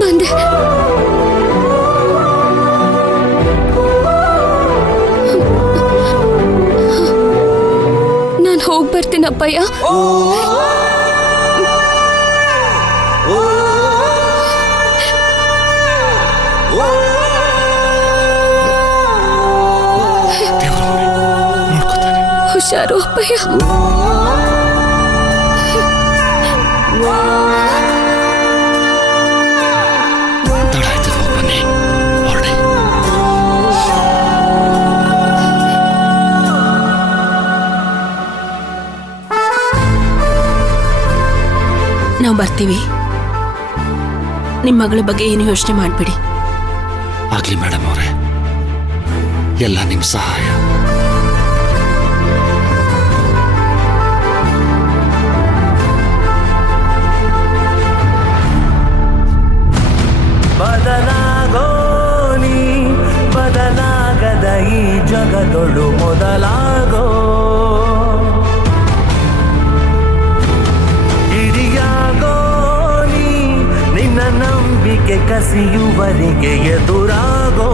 ಬಂದೆ. ನಾನು ಹೋಗಿ ಬರ್ತೀನಪ್ಪಯ್ಯ. ಹುಷಾರು ಅಪ್ಪಯ್ಯ. ನಾವು ಬರ್ತೀವಿ. ನಿಮ್ಮ ಮಗಳ ಬಗ್ಗೆ ಏನು ಯೋಚನೆ ಮಾಡಬೇಡಿ. ಆಗ್ಲಿ ಮೇಡಮ್ ಅವರೇ, ಎಲ್ಲ ನಿಮ್ಮ ಸಹಾಯ. ಬದಲಾಗೋ ನೀ, ಬದಲಾಗದ ಈ ಜಗದೊಳು ಮೊದಲಾಗೋ. ನಂಬಿಕೆ ಕಸಿಯುವರಿಗೆ ಎದುರಾಗೋ.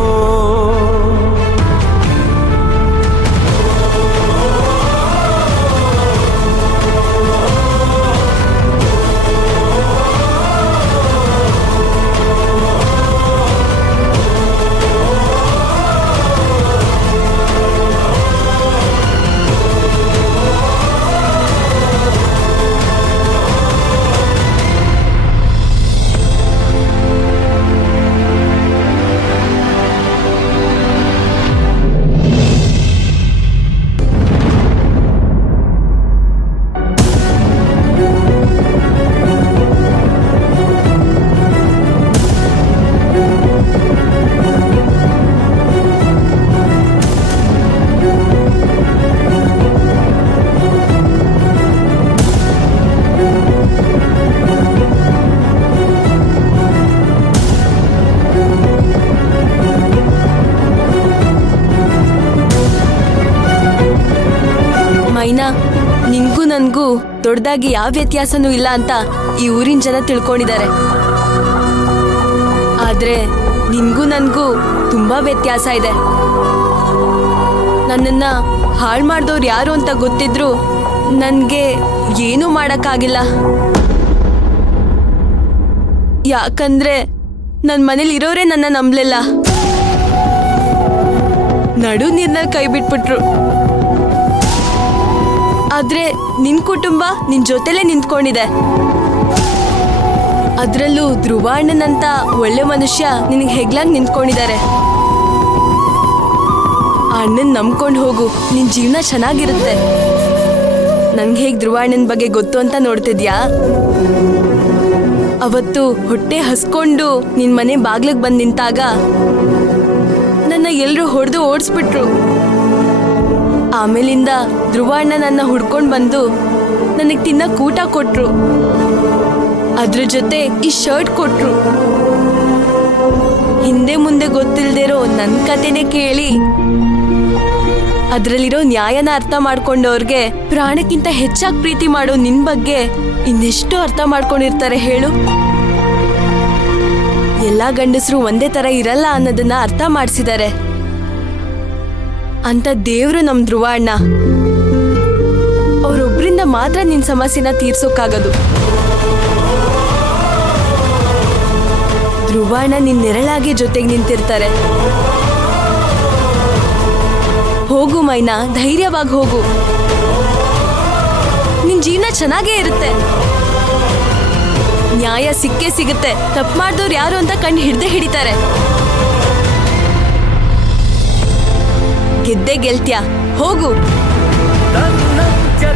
ಮೈನಾ, ನಿನ್ಗೂ ನನ್ಗೂ ದೊಡ್ಡದಾಗಿ ಯಾವ ವ್ಯತ್ಯಾಸನೂ ಇಲ್ಲ ಅಂತ ಈ ಊರಿನ ಜನ ತಿಳ್ಕೊಂಡಿದ್ದಾರೆ. ಆದ್ರೆ ನಿನ್ಗೂ ನನ್ಗೂ ತುಂಬಾ ವ್ಯತ್ಯಾಸ ಇದೆ. ನನ್ನನ್ನ ಹಾಳು ಮಾಡ್ದವ್ರು ಯಾರು ಅಂತ ಗೊತ್ತಿದ್ರು ನನ್ಗೆ ಏನೂ ಮಾಡಕ್ಕಾಗಿಲ್ಲ. ಯಾಕಂದ್ರೆ ನನ್ ಮನೇಲಿ ಇರೋರೇ ನನ್ನ ನಂಬಲಿಲ್ಲ. ನಡು ನೀರ್ನಲ್ಲಿ ಕೈ ಬಿಟ್ಬಿಟ್ರು. ಆದ್ರೆ ನಿನ್ ಕುಟುಂಬ ನಿನ್ ಜೊತೆಲೇ ನಿಂತ್ಕೊಂಡಿದೆ. ಅದ್ರಲ್ಲೂ ಧ್ರುವ ಅಣ್ಣನಂತ ಒಳ್ಳೆ ಮನುಷ್ಯ ನಿನಗೆ ಹೆಗ್ಲಾಗ್ ನಿಂತ್ಕೊಂಡಿದ್ದಾರೆ. ಆ ಅಣ್ಣನ್ ನಂಬ್ಕೊಂಡು ಹೋಗು, ನಿನ್ ಜೀವನ ಚೆನ್ನಾಗಿರುತ್ತೆ. ನನ್ಗೆ ಹೇಗ್ ಧ್ರುವ ಅಣ್ಣನ ಬಗ್ಗೆ ಗೊತ್ತು ಅಂತ ನೋಡ್ತಿದ್ಯಾ? ಅವತ್ತು ಹೊಟ್ಟೆ ಹಸ್ಕೊಂಡು ನಿನ್ ಮನೆ ಬಾಗ್ಲಿಗೆ ಬಂದ್ ನಿಂತಾಗ ನನ್ನ ಎಲ್ರು ಹೊಡೆದು ಓಡಿಸ್ಬಿಟ್ರು. ಆಮೇಲಿಂದ ಧ್ರುವ ಅಣ್ಣ ನನ್ನ ಹುಡ್ಕೊಂಡ್ ಬಂದು ನನಗೆ ತಿನ್ನಕ್ ಊಟ ಕೊಟ್ರು. ಅದ್ರ ಜೊತೆ ಈ ಶರ್ಟ್ ಕೊಟ್ರು. ಹಿಂದೆ ಮುಂದೆ ಗೊತ್ತಿಲ್ದಿರೋ ನನ್ ಕತೆನೆ ಕೇಳಿ ಅದ್ರಲ್ಲಿರೋ ನ್ಯಾಯನ ಅರ್ಥ ಮಾಡ್ಕೊಂಡವ್ರಿಗೆ ಪ್ರಾಣಕ್ಕಿಂತ ಹೆಚ್ಚಾಗಿ ಪ್ರೀತಿ ಮಾಡೋ ನಿನ್ ಬಗ್ಗೆ ಇನ್ನೆಷ್ಟು ಅರ್ಥ ಮಾಡ್ಕೊಂಡಿರ್ತಾರೆ ಹೇಳು. ಎಲ್ಲಾ ಗಂಡಸರು ಒಂದೇ ತರ ಇರಲ್ಲ ಅನ್ನೋದನ್ನ ಅರ್ಥ ಮಾಡಿಸಿದ್ದಾರೆ ಅಂತ ದೇವ್ರು ನಮ್ ಧ್ರುವ ಅಣ್ಣ. ಅವ್ರೊಬ್ರಿಂದ ಮಾತ್ರ ನಿನ್ ಸಮಸ್ಯೆನ ತೀರ್ಸೋಕ್ಕಾಗದು. ಧ್ರುವ ಅಣ್ಣ ನಿನ್ ನೆರಳಾಗಿ ಜೊತೆಗೆ ನಿಂತಿರ್ತಾರೆ. ಹೋಗು ಮೈನಾ, ಧೈರ್ಯವಾಗಿ ಹೋಗು. ನಿನ್ ಜೀವನ ಚೆನ್ನಾಗೇ ಇರುತ್ತೆ. ನ್ಯಾಯ ಸಿಕ್ಕೇ ಸಿಗುತ್ತೆ. ತಪ್ಪು ಮಾಡ್ದವ್ರು ಯಾರು ಅಂತ ಕಂಡು ಹಿಡಿತಾರೆ. ಗೆದ್ದೆ ಗೆಲ್ತ್ಯಾ, ಹೋಗು.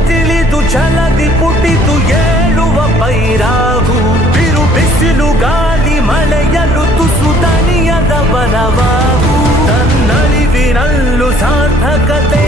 ತಿಳಿದು ಛಲದಿ ಪುಟಿತು ಏಳುವ ಪೈರಾಗು. ಬಿರು ಬಿಸಿಲು ಗಾಳಿ ಮಳೆಯಲು ತುಸು ದನಿಯದ ಬಲವಾಗು. ತನ್ನಳಿವಿನಲ್ಲೂ ಸಾರ್ಥಕತೆ